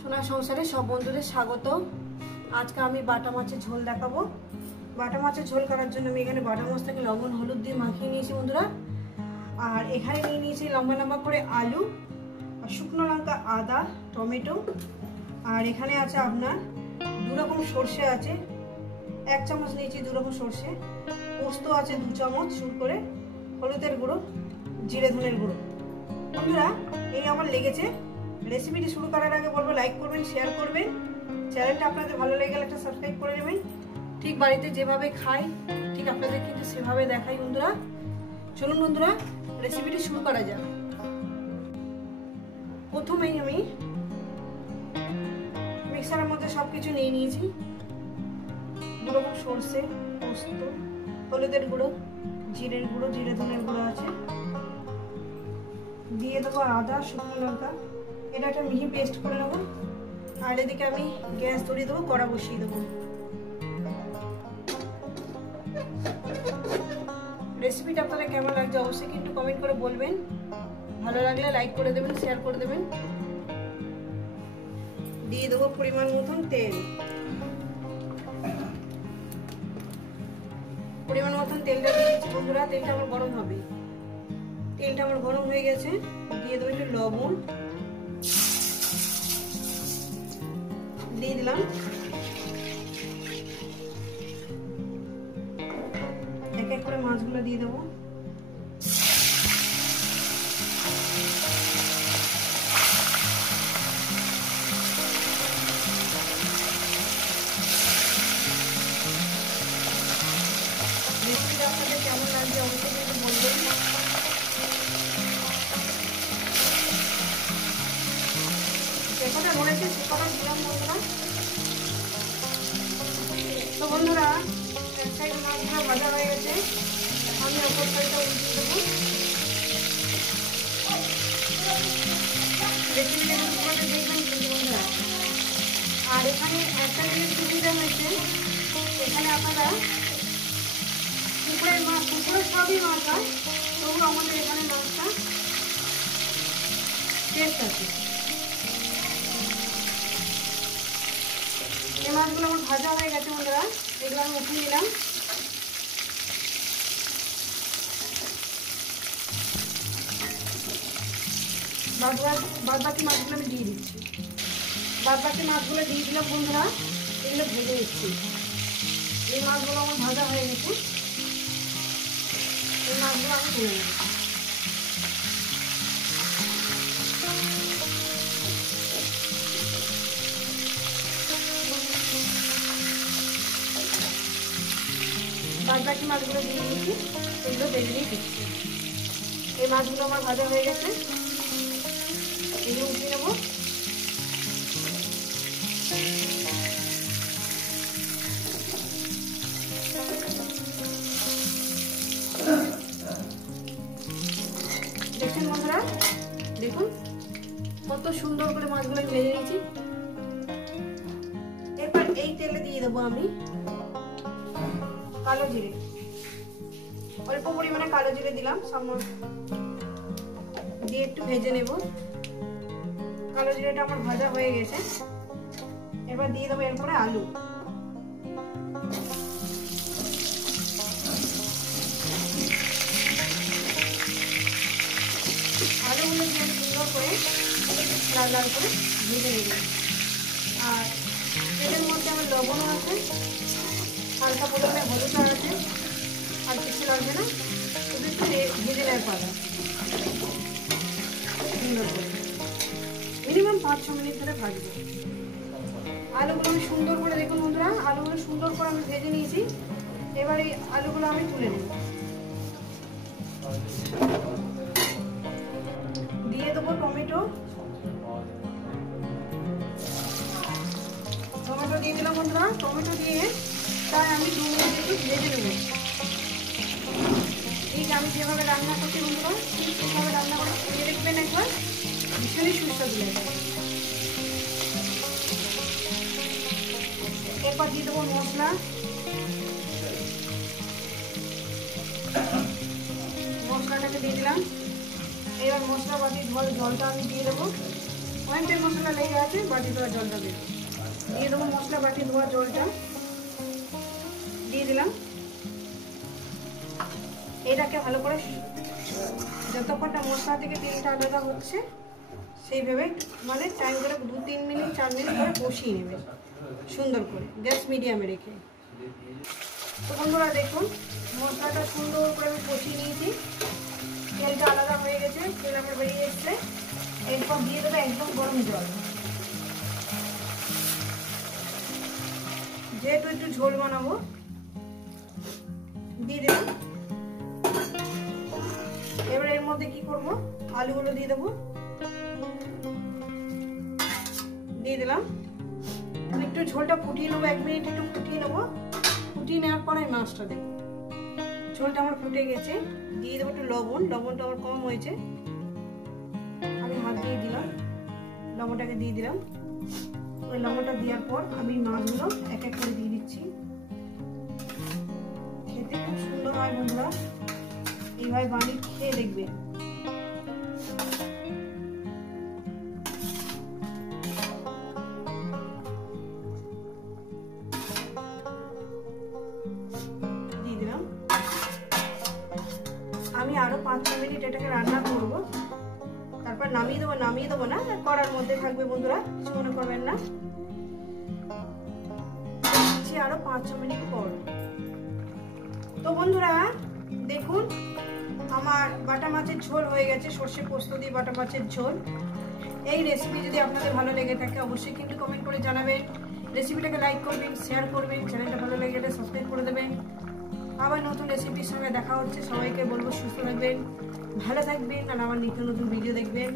সোনা সংসারে সব বন্ধুদের স্বাগত। আজকে আমি বাটা মাছের ঝোল দেখাবো। বাটা মাছের ঝোল করার জন্য আমি এখানে বাটা মাছটাকে লবণ হলুদ দিয়ে মাখিয়ে নিয়েছি বন্ধুরা। আর এখানে নিয়ে নিয়েছি লম্বা লম্বা করে আলু, শুকনো লঙ্কা, আদা, টমেটো। আর এখানে আছে আপনার দু রকম সর্ষে আছে, 1 চামচ নিয়েছি 2 রকম সর্ষে, পোস্ত আছে 2 চামচ শুরু করে, হলুদের গুঁড়ো, জিরে ধনের গুঁড়ো। বন্ধুরা এই আমার লেগেছে। রেসিপিটি শুরু করার আগে বলবো লাইক করবেন, শেয়ার করবেন, চ্যানেলটা আপনাদের ভালো লেগে গেলে একটা সাবস্ক্রাইব করে নেবেন। ঠিক বাড়িতে যেভাবে খাই ঠিক আপনাদের কিন্তু সেভাবে দেখাই বন্ধুরা। চলুন বন্ধুরা রেসিপিটি শুরু করা যাক। প্রথমেই আমি মিক্সারের মধ্যে সবকিছু নিয়ে নিয়েছি। 2 রকম সর্ষে, পোস্ত, হলুদের গুঁড়ো, জিরের গুঁড়ো, জিরে ধনের গুঁড়ো আছে, দিয়ে দেবো আদা, শুকনো লঙ্কা। এটা একটা মিহি পেস্ট করে নেবো। আর এদিকে আমি গ্যাস ধরিয়ে দেবো, কড়া বসিয়ে দেবো। রেসিপিটা আপনাদের কেমন লাগছে অবশ্যই কিন্তু কমেন্ট করে বলবেন। ভালো লাগলে লাইক করে দেবেন, শেয়ার করে দেবেন। দিয়ে দেবো পরিমাণ মতন তেল। পরিমাণ মতন তেলটা দিয়ে দিচ্ছি বন্ধুরা। তেলটা আমার গরম হবে। তেলটা আমার গরম হয়ে গেছে। দিয়ে দেবো একটু লবণ, দিয়ে দিলাম এক এক করে মাছগুলো দিয়ে দেবো। রেসিপিটা আপনাদের কেমন লাগছে অবশ্যই কিন্তু বলবেন। যে কটা রয়েছে সে কটা দিলাম বন্ধুরা। তো বন্ধুরা এক সাইড মাছগুলো ভাজা হয়ে গেছে, আমি অপর সাইডটা উল্টে দেবো। রেসিপিটা তোমাদের দেখবেন কিন্তু বন্ধুরা। আর এখানে একটা জিনিস সুবিধা হয়েছে, এখানে আপনারা পুকুরের মাছ, পুকুরের সবই মাছ হয়, তবু আমাদের এখানে মাছটা টেস্ট আছে। এই মাছগুলো আমার ভাজা হয়ে গেছে বন্ধুরা। এগুলো আমি উঠিয়ে নিলাম। বাদ বাকি মাছগুলো আমি দিয়ে দিচ্ছি। বাদ বাকি মাছগুলো দিয়ে দিলাম বন্ধুরা। এগুলো ভেজে দিচ্ছি। এই মাছগুলো আমার ভাজা হয়ে গেছে। এই মাছগুলো আমি তুলে নেব। বাদ বাকি মাছগুলো দিয়ে দিয়েছি, এগুলো ভেজে দিয়ে দিচ্ছি। এই মাছগুলো আমার ভাজা হয়ে গেছে, এগুলো উঠিয়ে নেব। দেখছেন বন্ধুরা, দেখুন কত সুন্দর করে মাছগুলো ভেজে নিয়েছি। এরপর এই তেলে দিয়ে দেবো আমি কালো জিরে। অল্প পরিমাণে কালো জিরে দিলাম, দিয়ে একটু ভেজে নেব। কালো জিরেটা আমার ভাজা হয়ে গেছে। এবার দিয়ে দেবো এরপরে আলু। আলুগুলো দিয়ে সুন্দর করে লাল লাল করে ভেজে নেব। আর তেলের মধ্যে আমার লবণও আছে, হালকা পরিমাণে হলুদ আছে, আর কিছু লাগবে না, শুধু একটু ভেজে নেওয়ার পালা। সুন্দর করে মিনিমাম 5-6 মিনিট ধরে ভাজবো। আলুগুলো আমি সুন্দর করে, দেখুন বন্ধুরা আলুগুলো সুন্দর করে আমি ভেজে নিয়েছি। এবার এই আলুগুলো আমি তুলে নেব। দিয়ে দেবো টমেটো। টমেটো দিয়ে দিলাম বন্ধুরা। টমেটো দিয়ে তাই আমি 2 মিনিট একটু ভেজে নেব। ঠিক আমি যেভাবে রান্না করছি বন্ধুরা, ঠিক সেভাবে রান্না করে খেয়ে দেখবেন একবার, ভীষণই সুস্বাদু লাগে। এরপর দিয়ে দেবো মশলা। মশলাটাকে দিয়ে দিলাম। এবার মশলা বাটির জলটা আমি দিয়ে দেবো। অনেকটাই মশলা লেগে আছে, বাটি ধোয়া জলটা দেবো, দিয়ে দেবো মশলা বাটি ধোয়া জলটা দিয়ে দিলাম। এটাকে ভালো করে যতক্ষণ না মশলা থেকে তেলটা আলাদা হচ্ছে সেইভাবে মানে টাইম করে 2-3 মিনিট 4 মিনিট করে কষিয়ে নেবে সুন্দর করে, গ্যাস মিডিয়ামে রেখে। তো বন্ধুরা দেখুন মশলাটা সুন্দর করে আমি কষিয়ে নিয়েছি, তেলটা আলাদা হয়ে গেছে, তেল আমার বেরিয়ে এসছে। এরপর দিয়ে দেবে একদম গরম জল, যেহেতু একটু ঝোল বানাবো দিয়ে দেবো। এবার এর মধ্যে কি করব, আলুগুলো দিয়ে দেবো, দিয়ে দিলাম। আমি একটু ঝোলটা ফুটিয়ে নেবো, 1 মিনিট একটু ফুটিয়ে নেবো, ফুটিয়ে নেওয়ার পরে মাছটা দেবো। ঝোলটা আমার ফুটে গেছে, দিয়ে দেবো একটু লবণ, লবণটা আমার কম হয়েছে, আমি হাত দিয়ে দিলাম, লবণটাকে দিয়ে দিলাম। ওই লবণটা দেওয়ার পর আমি মাছগুলো এক এক করে দিয়ে দিচ্ছি। খেতে খুব সুন্দর হয় বন্ধুরা, এইভাবে বানিয়ে খেয়ে দেখবে। দিয়ে দিলাম। আমি আরো 5-6 মিনিট এটাকে রান্না করব, তারপর নামিয়ে দেবো না, কড়ার মধ্যে থাকবে বন্ধুরা, কিছু মনে করবেন না। আরো 5-6 মিনিট পর। তো বন্ধুরা দেখুন আমার বাটা মাছের ঝোল হয়ে গেছে, সর্ষে পোস্ত দিয়ে বাটা মাছের ঝোল। এই রেসিপি যদি আপনাদের ভালো লেগে থাকে অবশ্যই কিন্তু কমেন্ট করে জানাবেন, রেসিপিটাকে লাইক করবেন, শেয়ার করবেন, চ্যানেলটা ভালো লেগে গেলে সাবস্ক্রাইব করে দেবেন। আবার নতুন রেসিপির সঙ্গে দেখা হচ্ছে। সবাইকে বলবো সুস্থ থাকবেন, ভালো থাকবেন, আর আমার নিত্য নতুন ভিডিও দেখবেন।